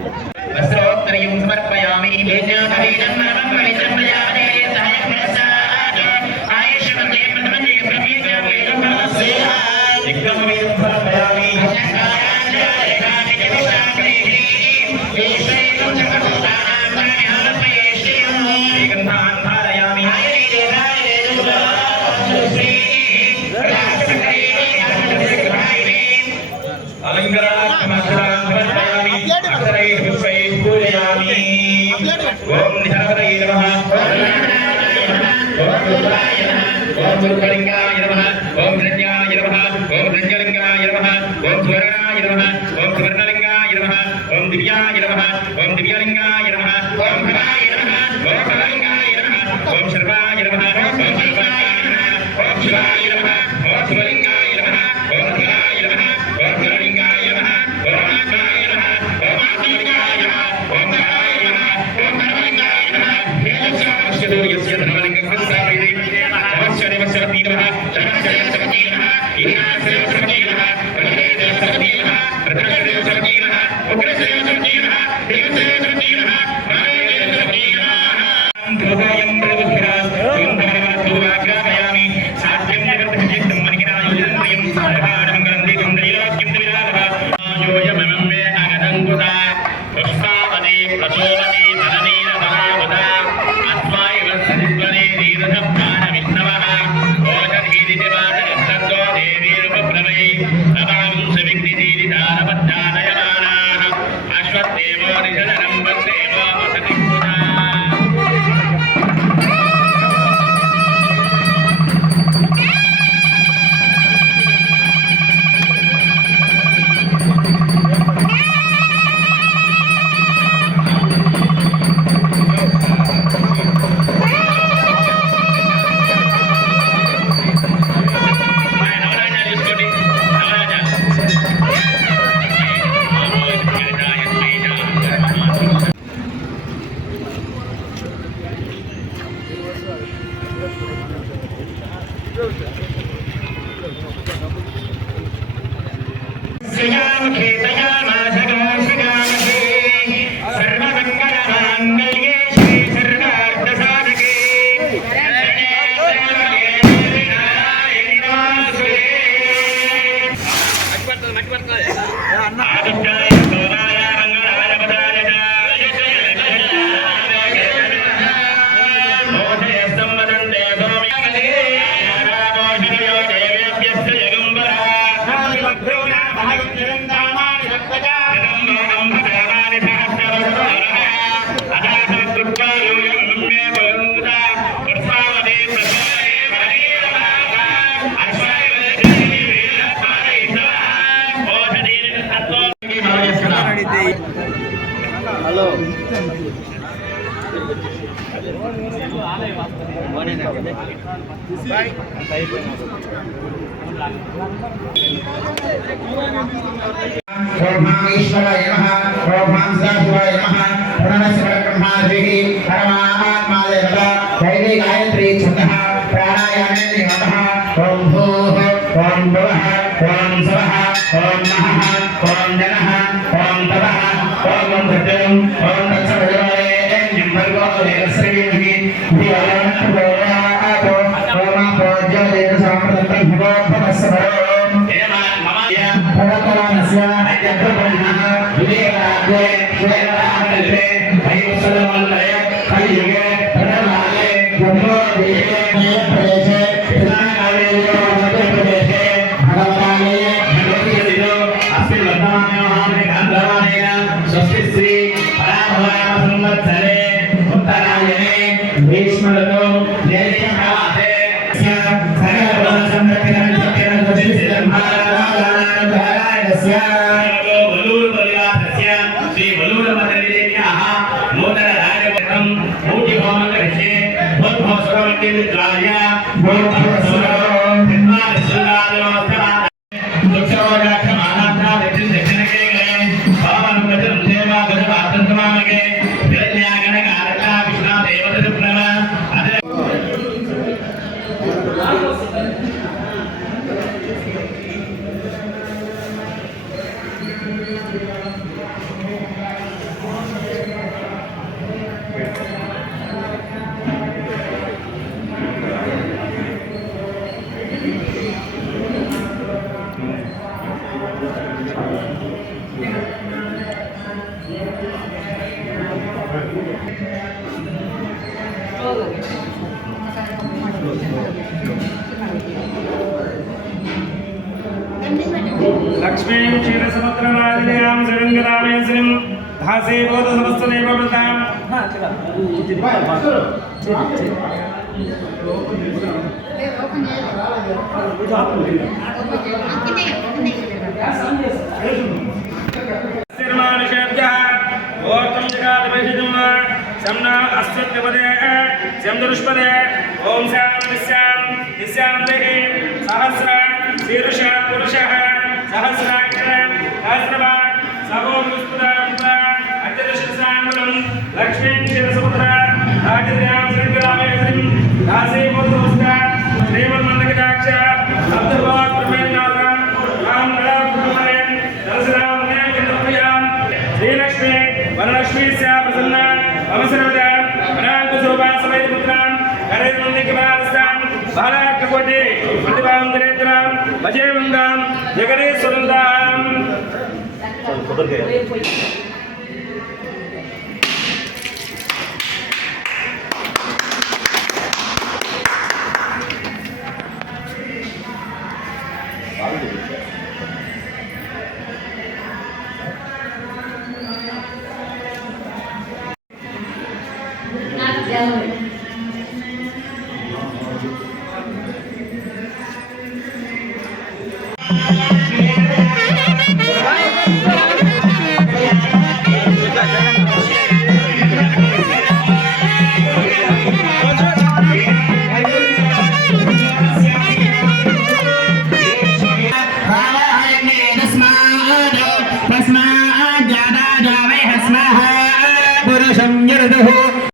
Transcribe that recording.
वस्त्रोत्तरीं समर्पयामि देशानवीनं नमः परिचर्यामि सायं आयुष्मते प्रथमते प्रमेय वेदोपस्य एकमेव समर्पयामि शङ्कराचार्याणि देवताङ्गैः येषैनं जगतोदानां ध्यानमयेष्यं एकन्धान् धारयामि अलङ्कारात् ओम निहरवरये नमः ओम दुर्गाय नमः ओम दुर्गलिंगाय नमः ओम रज्ञाय नमः ओम रज्ञलिंगाय नमः ओम सुवर्णाय नमः ओम सुवर्णलिंगाय नमः ओम दिव्याय नमः ओम दिव्यलिंगाय नमः ओम भवाय नमः ओम भवलिंगाय नमः ओम सर्वाय नमः ओम सर्वाय नमः ओम शिवाय नमः ओम शिवलिंगाय नमः ओम शिवाय नमः ओम शिवलिंगाय नमः ओम आत्माय नमः ओम आत्मलिंगाय नमः ओम भवाय नमः ओम भवलिंगाय नमः यस्य धर्मलिंगं स्थापयति अवश्य देवस्वती नमः शरणस्य देवस्वती नमः ईनास्य देवस्वती नमः प्रभवे देवस्वती नमः प्रथमस्य देवस्वती नमः उग्रस्य देवस्वती नमः देवस्य देवस्वती नमः मानवे देवस्वती नमः ध्रुवयं प्रभुभिराज सुन्दरवनस्तुवाग्रापयामि साध्यं निवर्तयितं मनिनायुजन्त्रयं सर्वाणमङ्गलं दीपं त्रैलोक्यं विराजः योजममं मे अगदं कुता पुष्पावती प्रचोदती धननीरमहावदा अस्माय वत्सदिद्वने दीर्घप्राण विष्णवः ओषधीदिवादनिस्तद्वो देवीरुपप्रवै तवां सविघ्निदीरिदानपद्दानयमानाः अश्वत्थेवो निषदनं वन्देवो वसति पुनः हेलो ईश्वराय नमः ओम सदाशिवाय नमः प्रणस्य ब्रह्मादिः परमात्माय नमः दैवी गायत्री छन्दः प्राणायामे नमः ओम भूः ओम भुवः ओम स्वः ओम महः ओम जनः ओम तपः ओम सत्यं ओम तत्सवितुर्वरेण्यं भर्गो देवस्य धीमहि ओम पूज्यते समप्रतं भवो भवस्वरं भगवानस्य यज्ञब्रह्मणः विवेकाग्रे श्वेताकल्पे भैवसलमण्डले कलियुगे प्रथमाले ब्रह्मोदये प्रदेशे कृष्णकाले मध्यप्रदेशे भगवतालये भगवतीयदिनो अस्मिन् वर्तमानयोः गान्धर्वाणेन स्वस्ति श्री पराभवाय संवत्सरे उत्तरायणे भीष्मऋतौ ज्येष्ठमासे नूतन लक्ष्मीं क्षीरसमुद्रराजिनीं श्रीरङ्गरामेश्वरीं धासे बोधसमस्तदेवव्रतां ओम निश्याम देहि सहस्र शीर्ष पुरुषः सहस्राक्षर सहस्रवान् सभोम अत्यदशसांगलं लक्ष्मीं क्षीरसमुद्र राजद्यां श्रीरामेश्वरीं दासी बोधोस्ता श्रीमन्मन्दकटाक्ष सप्तभाग ब्रह्मेन्द्रां राम नडा ब्रह्मणे दशराम ने चंद्रप्रियां श्रीलक्ष्मी वरलक्ष्मी स्या प्रसन्न अवसरवदा अनांत शोभा समेत पुत्रां करेन्द्रनिकबालस्तां बालाकृकोटि प्रतिभां दरेन्द्रां भजे मंगां जगदीश्वरन्दां Not yellow.